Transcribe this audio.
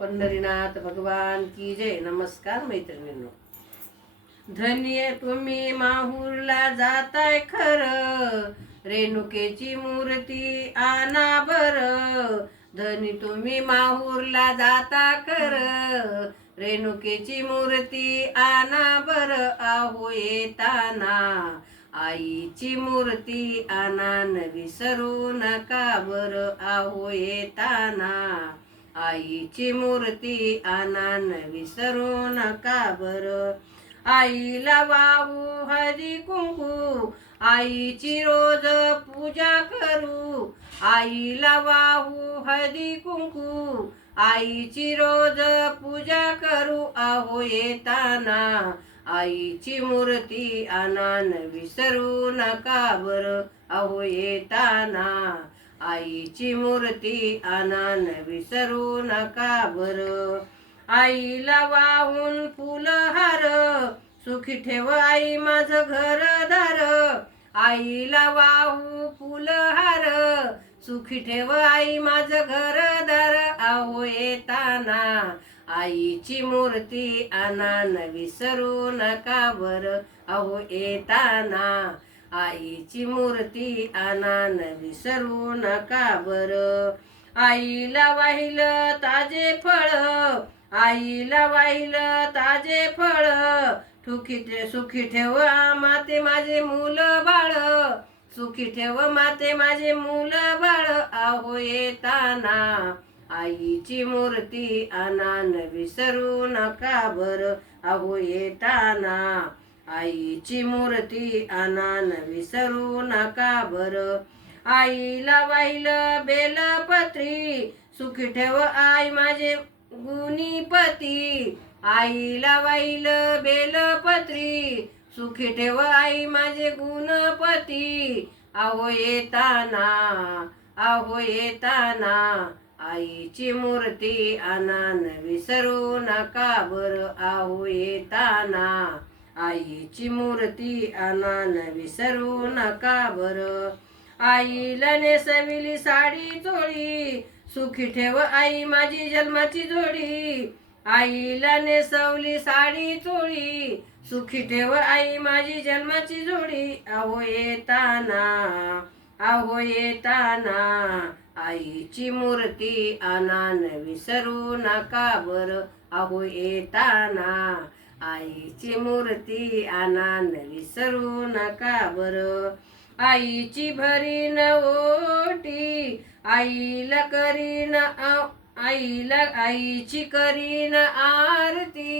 पंढरीनाथ भगवान की जय. नमस्कार मैत्रिणींनो. धन्य तुम्ही माहूरला जाताय खरं, रेणुकेची मूर्ती आणा बर. धनी तुम्ही माहूरला जाता खरं, रेणुकेची मूर्ती आणा बर. आहो येताना आईची मूर्ती आणा न विसरू नका बर. आहो येताना आईची मूर्ती आणा न विसरू नका बर. आईला वाहू हळदी कुंकू, आईची रोज पूजा करू. आईला वाहू हळदी कुंकू, आईची रोज पूजा करू. आहो येताना आईची मूर्ती आणा न विसरू नका बर. आहो येताना आईची मूर्ती आणा न विसरू नका बर. आईला वाहून फुलहार, सुखी ठेव आई माझं घरदार. आईला वाहू फुलहार, सुखी ठेव आई माझं घरदार. आहो येताना आईची मूर्ती आणा न विसरू नका बर. आहो येताना आईची मूर्ती आणा न विसरू नका बर. आईला वाहिलं ताजे फळ, आईला वाहिलं ताजे फळ. सुखी ठेव माते माझे मूल बाळ. सुखी ठेव माते माझे मूल बाळ. आहो येताना आईची मूर्ती आणा न विसरू नका बर. आहो येताना आईची मूर्ती आणा न विसरू नका बर. आईला वाहिलं बेलपत्री, सुखी ठेव आई माझे गुणीपती. आईला वाहिलं बेलपत्री, सुखी ठेव आई माझे गुणपती. आहो येताना आहो येताना आईची मूर्ती आणा न विसरू नका बर. आहो येताना आईची मूर्ती आणा न विसरू नका बर. आईला नेसविली साडी चोळी, सुखी ठेव आई माझी जन्माची जोडी. आईला नेसवली साडी चोळी, सुखी ठेव आई माझी जन्माची जोडी. आहो येताना आहो येताना आईची मूर्ती आणा न विसरू नका बर. आहो येताना आईची मूर्ती आणा न विसरू नका बर. आईची भरीन ओटी, आईला करीन आईची करीन आरती.